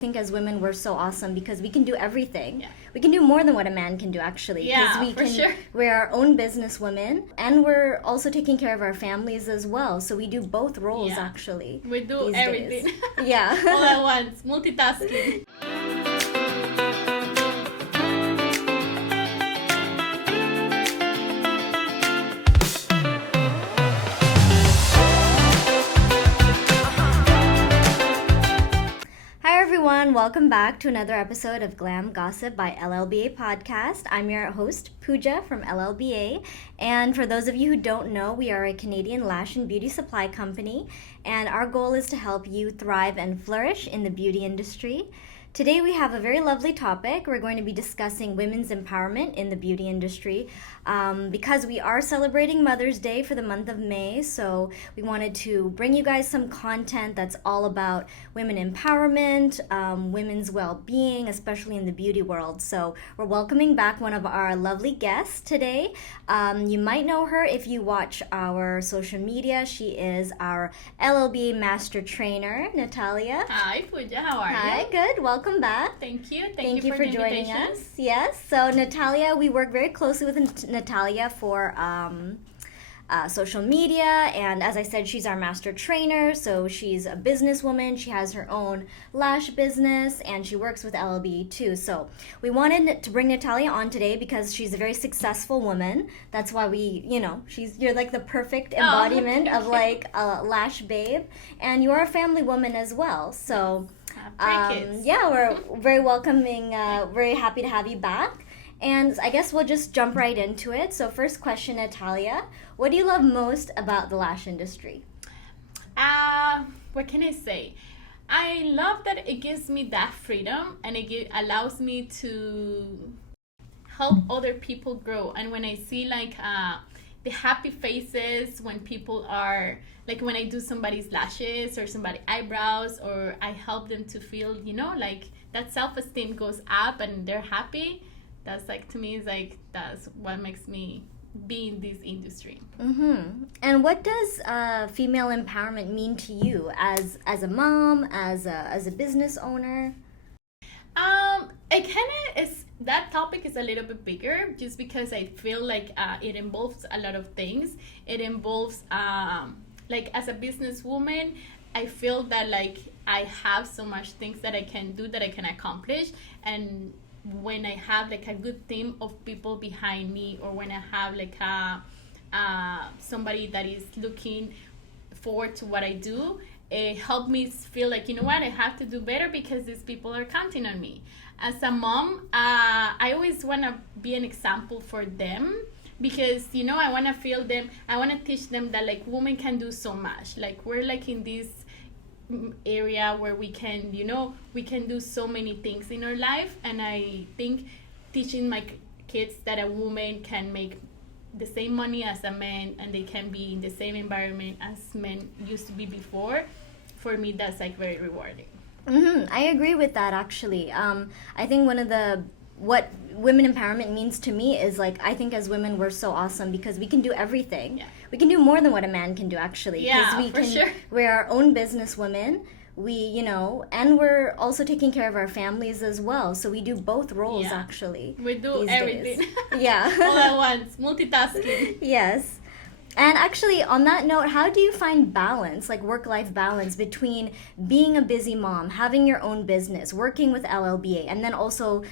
think as women we're so awesome because we can do everything. Yeah. We can do more than what a man can do actually. Yeah, for sure. We're our own business women and we're also taking care of our families as well. So we do both roles actually. We do everything. Yeah. All at once, multitasking. Welcome back to another episode of Glam Gossip by LLBA Podcast. I'm your host, Puja from LLBA. And for those of you who don't know, we are a Canadian lash and beauty supply company. And our goal is to help you thrive and flourish in the beauty industry. Today we have a very lovely topic. We're going to be discussing women's empowerment in the beauty industry because we are celebrating Mother's Day for the month of May. So we wanted to bring you guys some content that's all about women empowerment, women's well-being, especially in the beauty world. So we're welcoming back one of our lovely guests today. You might know her if you watch our social media. She is our LLBA Master Trainer, Natalia. Hi, Puja. How are you? Hi, good. Welcome back. Thank you. Thank you for joining us. Yes. So Natalia, we work very closely with Natalia for social media, and as I said, she's our master trainer. So she's a businesswoman. She has her own lash business, and she works with LLBA too. So we wanted to bring Natalia on today because she's a very successful woman. That's why you're like the perfect embodiment of like a lash babe, and you are a family woman as well. So. We're very welcoming, very happy to have you back. And I guess we'll just jump right into it. So first question, Natalia, what do you love most about the lash industry? What can I say? I love that it gives me that freedom and allows me to help other people grow. And when I see the happy faces when people are like when I do somebody's lashes or somebody's eyebrows, or I help them to feel like that self-esteem goes up and they're happy. That's to me is that's what makes me be in this industry. And what does female empowerment mean to you as a mom, as a business owner? It kind of is. That topic is a little bit bigger just because I feel like it involves a lot of things. It involves as a businesswoman, I feel that I have so much things that I can do, that I can accomplish. And when I have a good team of people behind me, or when I have somebody that is looking forward to what I do, it helped me feel I have to do better because these people are counting on me. As a mom, I always want to be an example for them because, I want to feel them. I want to teach them that women can do so much. We're in this area where we can, we can do so many things in our life. And I think teaching my kids that a woman can make the same money as a man and they can be in the same environment as men used to be before, for me that's very rewarding. I agree with that actually. I think what women empowerment means to me is I think as women we're so awesome because we can do everything. Yeah. We can do more than what a man can do actually. Yeah, for sure. We're our own business women. And we're also taking care of our families as well. So we do both roles actually. We do everything. Yeah. All at once, multitasking. Yes. And actually, on that note, how do you find balance, work-life balance, between being a busy mom, having your own business, working with LLBA, and then also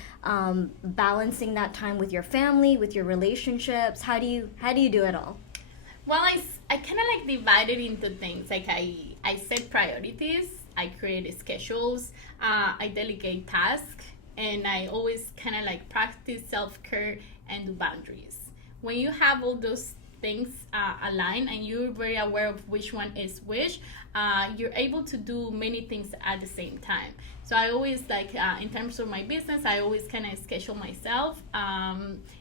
balancing that time with your family, with your relationships? How do you do it all? Well, I kind of divide it into things. I set priorities, I create schedules, I delegate tasks, and I always kind of practice self-care and do boundaries. When you have all those things align and you're very aware of which one is which, you're able to do many things at the same time. So I always in terms of my business, I always kind of schedule myself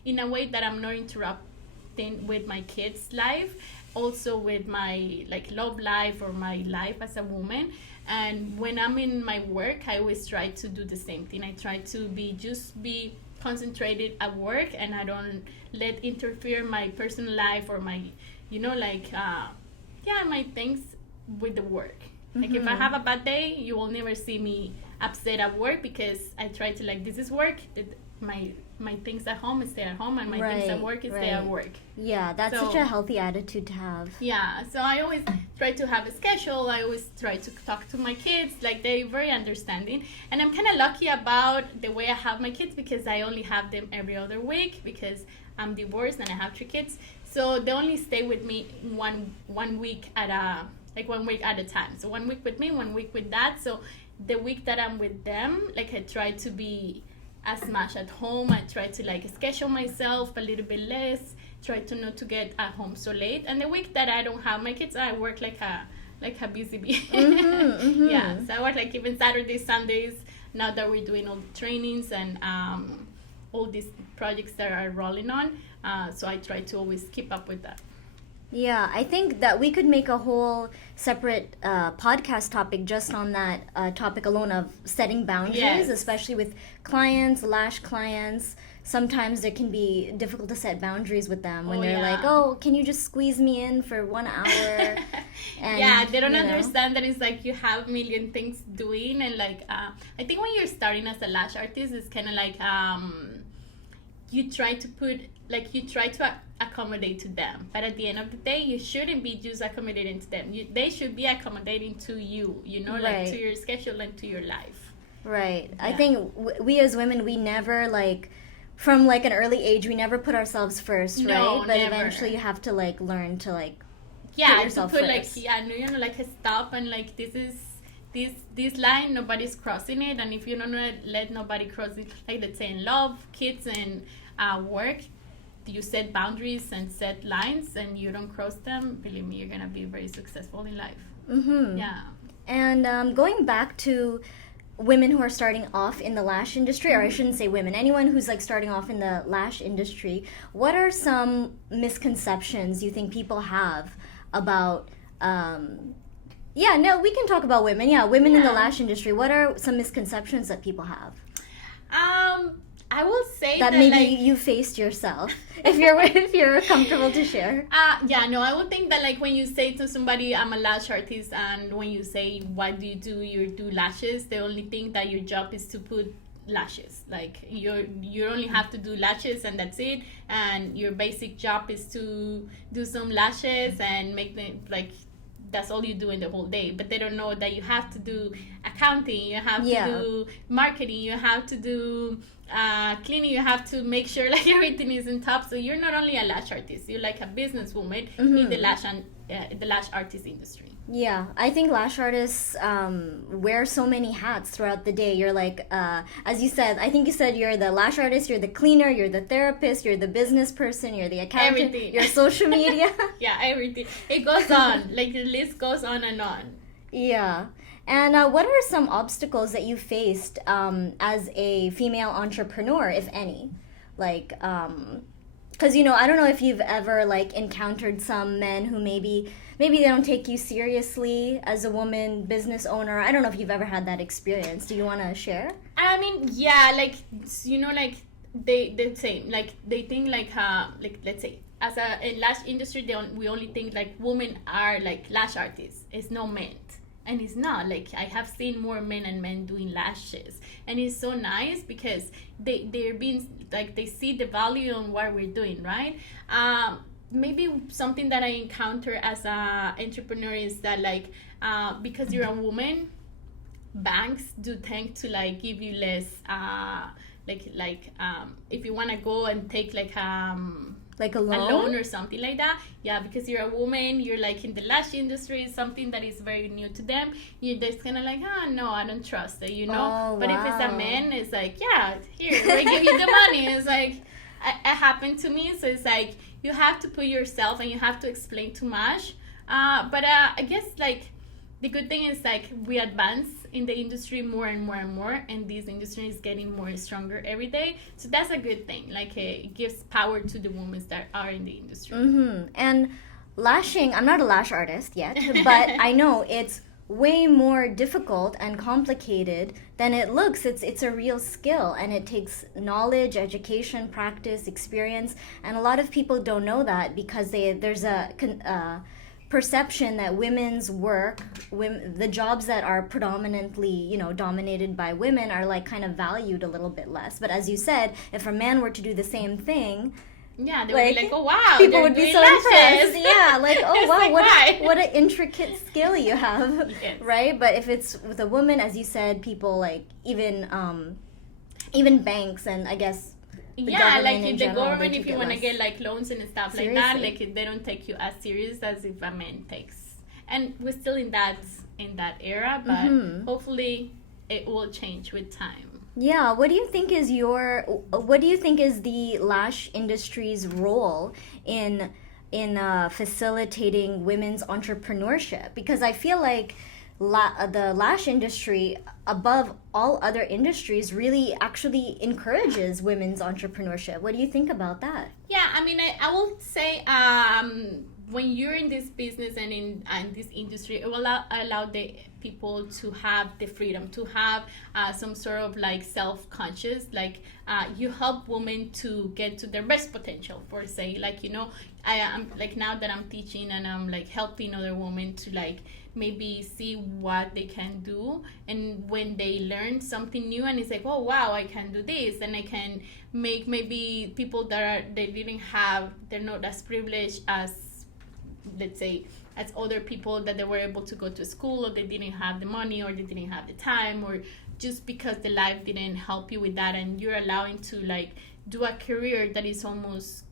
in a way that I'm not interrupting with my kids' life, also with my love life or my life as a woman. And when I'm in my work, I always try to do the same thing. I try to be concentrated at work, and I don't let interfere my personal life or my my things with the work. If I have a bad day, you will never see me upset at work because I try to like, this is work. My things at home is stay at home, and my things at work is stay at work. Yeah, that's such a healthy attitude to have. Yeah, so I always try to have a schedule. I always try to talk to my kids. Like, they're very understanding. And I'm kind of lucky about the way I have my kids because I only have them every other week because I'm divorced and I have 3 kids. So they only stay with me one week at a time. So 1 week with me, 1 week with dad. So the week that I'm with them, like, I try to be as much at home. I try to like schedule myself a little bit less, try to not to get at home so late. And the week that I don't have my kids, I work like a busy bee. Yeah, so I work like even Saturdays, Sundays, now that we're doing all the trainings and all these projects that are rolling on. So I try to always keep up with that. Yeah, I think that we could make a whole separate podcast topic just on that topic alone of setting boundaries, especially with clients, lash clients. Sometimes it can be difficult to set boundaries with them when they're like, oh, can you just squeeze me in for 1 hour? And, they don't understand that it's like you have a million things doing. And like, I think when you're starting as a lash artist, it's kind of like you try to accommodate to them, but at the end of the day you shouldn't be just accommodating to them. They should be accommodating to you, like to your schedule and to your life. Right. I think we as women, we never like from like an early age, we never put ourselves first, right? But never. Eventually you have to like learn to like put yourself first. Like a stop and like this line, nobody's crossing it. And if you don't let nobody cross it, like let's say in love, kids, and work, you set boundaries and set lines and you don't cross them, believe me, you're gonna be very successful in life. Yeah. And going back to women who are starting off in the lash industry, or I shouldn't say women, anyone who's like starting off in the lash industry, what are some misconceptions you think people have about we can talk about women. Women in the lash industry. What are some misconceptions that people have? I will say that maybe like, you faced yourself, if you're comfortable to share. I would think that like when you say to somebody, I'm a lash artist, and when you say, what do you do? You do lashes. They only think that your job is to put lashes. Like you only have to do lashes and that's it. And your basic job is to do some lashes and make them like. That's all you do in the whole day, but they don't know that you have to do accounting, you have to do marketing, you have to do cleaning, you have to make sure like everything is in top. So you're not only a lash artist, you're like a businesswoman in the lash artist industry. Yeah, I think lash artists wear so many hats throughout the day. You're like, as you said, I think you said you're the lash artist, you're the cleaner, you're the therapist, you're the business person, you're the accountant, everything. You're social media. Yeah, everything. It goes on. Like the list goes on and on. Yeah. And what are some obstacles that you faced as a female entrepreneur, if any? Like, because, I don't know if you've ever, like, encountered some men who maybe they don't take you seriously as a woman business owner. I don't know if you've ever had that experience. Do you want to share? I mean, yeah, like, like, they same. Like, they think, like, let's say, as in lash industry, we only think, like, women are, like, lash artists. It's no men. And it's not. Like, I have seen more men and men doing lashes. And it's so nice because they're being, like, they see the value on what we're doing, right? Maybe something that I encounter as a entrepreneur is that, like, because you're a woman, banks do tend to, like, give you less, if you want to go and take, like a loan or something like that. Yeah, because you're a woman, you're like in the lash industry, something that is very new to them. You're just kind of like, no, I don't trust it, But if it's a man, it's like, yeah, here, we give you the money. It's like, it happened to me. So it's like, you have to put yourself and you have to explain too much. But I guess like the good thing is like we advance in the industry more and more and more, and this industry is getting more stronger every day. So that's a good thing. Like it gives power to the women that are in the industry. And lashing, I'm not a lash artist yet, but I know it's way more difficult and complicated than it looks. It's a real skill, and it takes knowledge, education, practice, experience, and a lot of people don't know that because there's a perception that women's work, the jobs that are predominantly, dominated by women are like kind of valued a little bit less. But as you said, if a man were to do the same thing, yeah, they would be like, oh wow, people would be so impressed. Yeah, like, oh wow, like, what an intricate skill you have, yes. right? But if it's with a woman, as you said, people like even banks and I guess. Like in the government, if you want to less get like loans and stuff seriously. like that, like they don't take you as serious as if a man takes. And we're still in that era, but hopefully it will change with time. Yeah, what do you think is the lash industry's role in facilitating women's entrepreneurship? Because I feel like the lash industry, above all other industries, really actually encourages women's entrepreneurship. What do you think about that? Yeah, I mean, I will say when you're in this business and in this industry, it will allow the people to have the freedom, to have some sort of like self-conscious, like you help women to get to their best potential, for say, like, I am like, now that I'm teaching and I'm like helping other women to like maybe see what they can do, and when they learn something new and it's like, oh wow, I can do this, and I can make maybe people that they're not as privileged as, let's say, as other people, that they were able to go to school, or they didn't have the money, or they didn't have the time, or just because the life didn't help you with that, and you're allowing to like do a career that is almost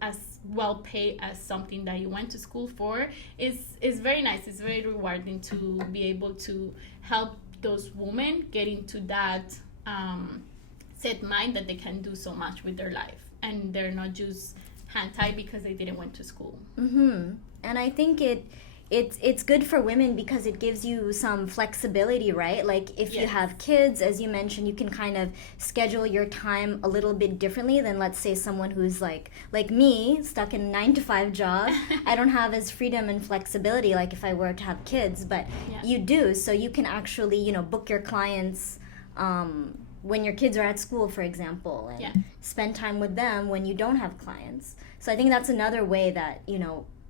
as well paid as something that you went to school for, is very nice. It's very rewarding to be able to help those women get into that set mind that they can do so much with their life, and they're not just hand tied because they didn't went to school. And I think it's good for women because it gives you some flexibility, right? Like if you have kids, as you mentioned, you can kind of schedule your time a little bit differently than, let's say, someone who's like me, stuck in a 9-to-5 job. I don't have as freedom and flexibility like if I were to have kids, but you do. So you can actually, book your clients when your kids are at school, for example, and spend time with them when you don't have clients. So I think that's another way that,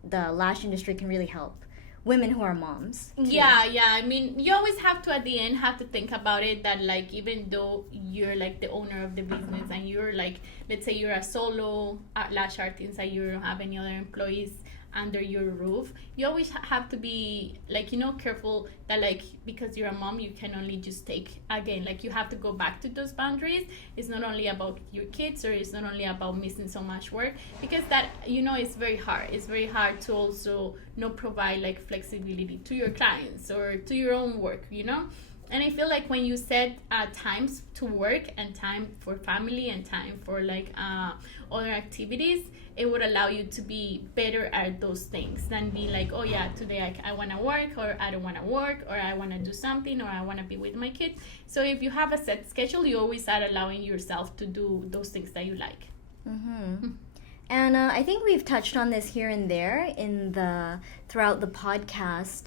the lash industry can really help women who are moms too. I mean, you always have to, at the end, have to think about it, that like, even though you're like the owner of the business and you're like, let's say you're a solo lash artist and you don't have any other employees under your roof, you always have to be like, careful that like, because you're a mom, you can only just take, again, like you have to go back to those boundaries. It's not only about your kids, or it's not only about missing so much work, because that, it's very hard. It's very hard to also not provide like flexibility to your clients or to your own work, And I feel like when you set times to work and time for family and time for like other activities, it would allow you to be better at those things than be like, oh yeah, today I want to work, or I don't want to work, or I want to do something, or I want to be with my kids. So if you have a set schedule, you always are allowing yourself to do those things that you like. And I think we've touched on this here and there throughout the podcast.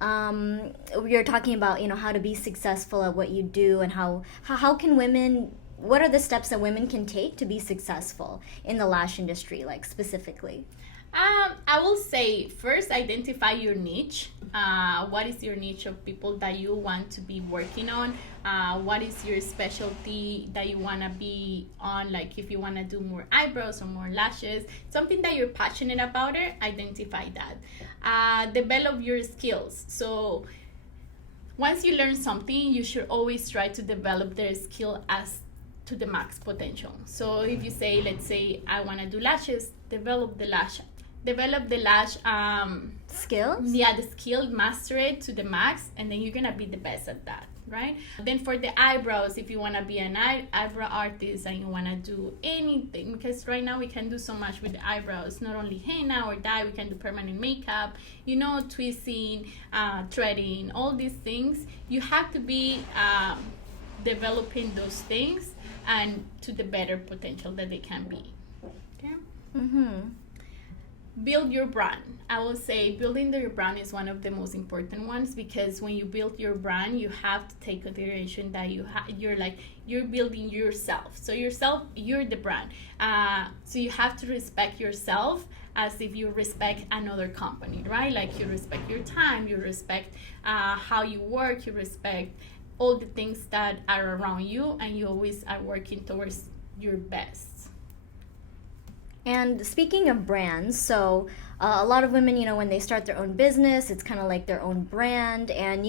We are talking about, how to be successful at what you do, and how can women, what are the steps that women can take to be successful in the lash industry, like specifically? I will say, first, identify your niche. What is your niche of people that you want to be working on? What is your specialty that you want to be on? Like if you want to do more eyebrows or more lashes, something that you're passionate about it, identify that. Develop your skills. So once you learn something, you should always try to develop their skill as to the max potential. So if you say, let's say, I want to do lashes, develop the lash skills. The skill, master it to the max, and then you're gonna be the best at that, right? Then for the eyebrows, if you want to be an eyebrow artist and you want to do anything, because right now we can do so much with the eyebrows, not only henna or dye, we can do permanent makeup, twisting, threading, all these things. You have to be developing those things and to the better potential that they can be. Okay. build your brand. I will say building your brand is one of the most important ones, because when you build your brand, you have to take consideration that you're building yourself. So you're the brand. So you have to respect yourself as if you respect another company, right? Like you respect your time, you respect how you work, you respect all the things that are around you, and you always are working towards your best. And speaking of brands, so a lot of women, when they start their own business, it's kind of like their own brand. And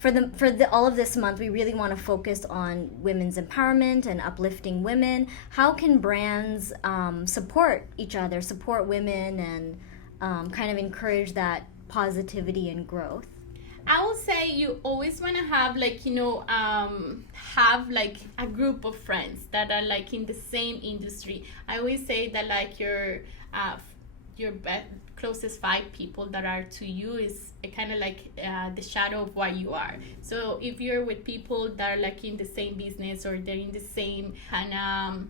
for all of this month, we really want to focus on women's empowerment and uplifting women. How can brands support each other, support women, and kind of encourage that positivity and growth? I would say you always want to have have like a group of friends that are like in the same industry. I always say that like your closest 5 people that are to you is kind of like the shadow of what you are. So if you're with people that are like in the same business, or they're in the same kind of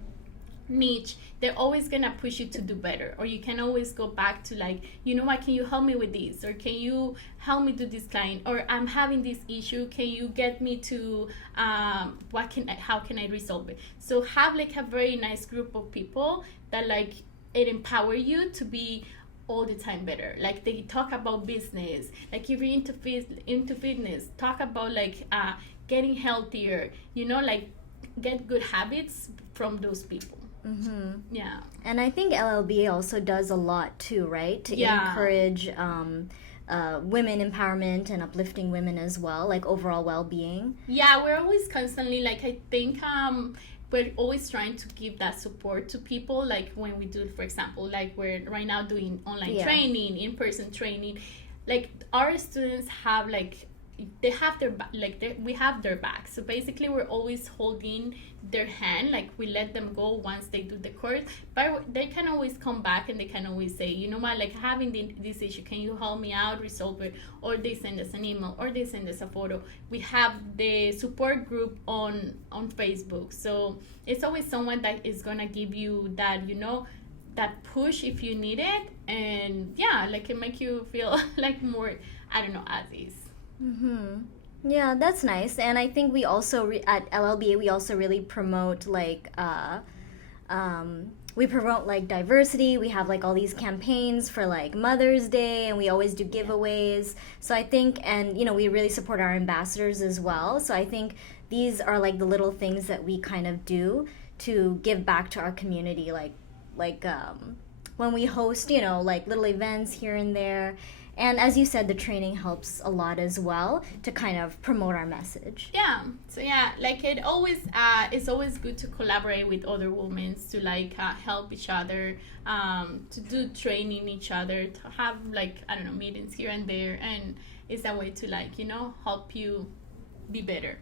niche, they're always gonna push you to do better. Or you can always go back to like, what, can you help me with this, or can you help me do this client, or I'm having this issue, can you get me to how can I resolve it? So have like a very nice group of people that like it empower you to be all the time better. Like they talk about business, like if you're into fitness, talk about like getting healthier, like get good habits from those people. Mm-hmm. Yeah. And I think LLBA also does a lot too, right? To encourage women empowerment and uplifting women as well, like overall well-being. Yeah, we're always constantly, like, I think we're always trying to give that support to people. Like when we do, for example, like we're right now doing online training, in-person training. Like our students have like, they have their we have their back. So basically we're always holding their hand, like we let them go once they do the course, but they can always come back and they can always say, what, like having this issue, can you help me out resolve it? Or they send us an email, or they send us a photo. We have the support group on Facebook, so it's always someone that is gonna give you that that push if you need it, and like it make you feel like more, I don't know, at ease. Mm-hmm. Yeah, that's nice. And I think we also at LLBA we also really promote like we promote like diversity. We have like all these campaigns for like Mother's Day, and we always do giveaways. So I think, and we really support our ambassadors as well. So I think these are like the little things that we kind of do to give back to our community, like when we host like little events here and there. And as you said, the training helps a lot as well to kind of promote our message. Yeah. So like it always, it's always good to collaborate with other women, to like help each other, to do training each other, to have like, I don't know, meetings here and there. And it's a way to like, help you be better.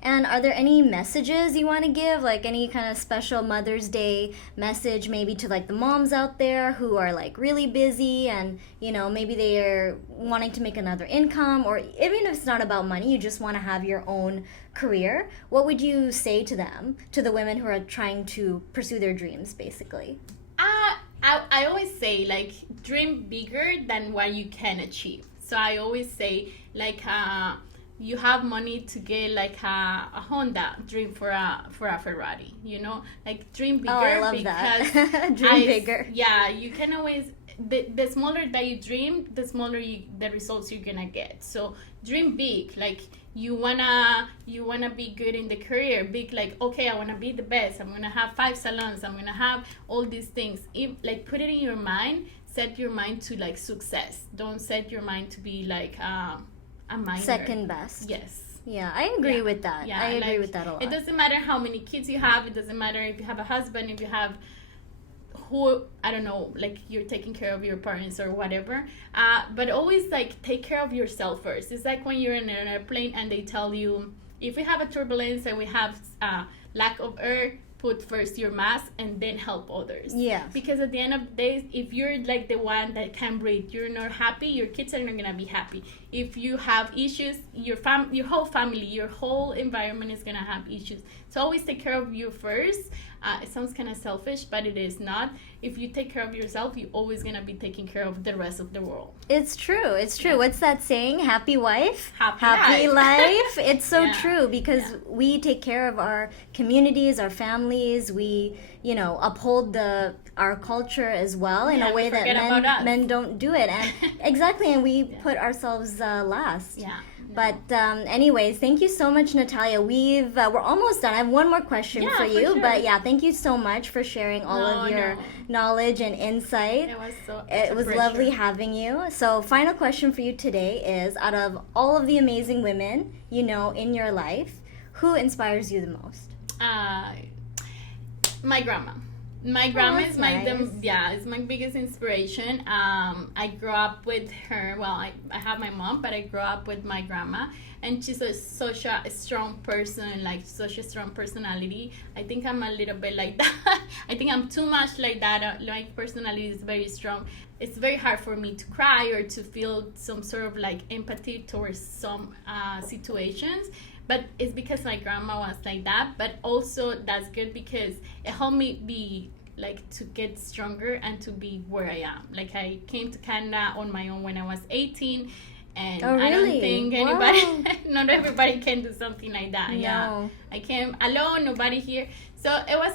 And are there any messages you want to give, like any kind of special Mother's Day message maybe to like the moms out there who are like really busy and, maybe they're wanting to make another income, or even if it's not about money, you just want to have your own career? What would you say to them, to the women who are trying to pursue their dreams, basically? I always say, like, dream bigger than what you can achieve. So I always say, like, you have money to get like a Honda, dream for a Ferrari, like dream bigger. Oh, I love because that. Dream bigger. Yeah, you can always, the smaller that you dream, the smaller the results you're gonna get. So dream big, like you wanna be good in the career, big, like, okay, I wanna be the best, I'm gonna have 5 salons, I'm gonna have all these things. Like put it in your mind, set your mind to like success. Don't set your mind to be like a minor. Second best. Yes. Yeah, I agree with that. Yeah, I agree with that a lot. It doesn't matter how many kids you have. It doesn't matter if you have a husband, if you have who, I don't know, like you're taking care of your parents or whatever. But always like take care of yourself first. It's like when you're in an airplane and they tell you, if we have a turbulence and we have lack of air, put first your mask and then help others. Yeah. Because at the end of the day, if you're like the one that can breathe, you're not happy, your kids are not gonna be happy. if you have issues, your whole family, your whole environment is gonna have issues. So always take care of you first. It sounds kind of selfish, but it is not. If you take care of yourself, you're always gonna be taking care of the rest of the world. It's true. It's true. Yeah. What's that saying? Happy wife, happy life. It's so yeah. true, because we take care of our communities, our families. We, uphold our culture as well in a way that men don't do it. And exactly, and we put ourselves last. Yeah. But anyways, thank you so much, Natalia. We're almost done. I have one more question for you. Sure. But thank you so much for sharing all of your knowledge and insight. It was lovely having you. So final question for you today is, out of all of the amazing women in your life, who inspires you the most? My grandma. My grandma is nice. It's my biggest inspiration. I grew up with her. Well, I have my mom, but I grew up with my grandma, and she's such a strong person, like such a strong personality. I think I'm a little bit like that. I think I'm too much like that. My personality is very strong. It's very hard for me to cry or to feel some sort of like empathy towards some situations. But it's because my grandma was like that. But also that's good because it helped me be to get stronger and to be where I am. Like, I came to Canada on my own when I was 18. And really? I don't think anybody, not everybody can do something like that. No. Yeah. I came alone, nobody here. So it was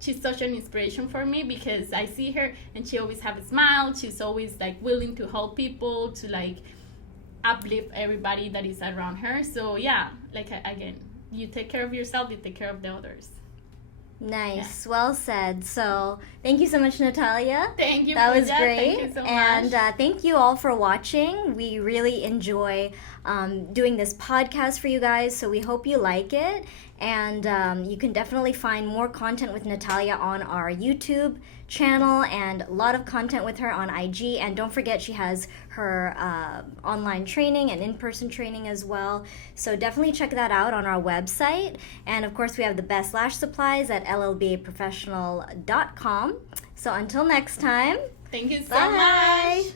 she's such an inspiration for me because I see her and she always have a smile. She's always willing to help people, to uplift everybody that is around her. So again, you take care of yourself, you take care of the others. Nice. Well said. So thank you so much, Natalia. Thank you. That was great. Thank you so much. And thank you all for watching. We really enjoy doing this podcast for you guys, so we hope you like it. And you can definitely find more content with Natalia on our YouTube channel and a lot of content with her on IG. And don't forget, she has her online training and in-person training as well. So definitely check that out on our website. And of course, we have the best lash supplies at LLBAprofessional.com. So until next time. Thank you so much.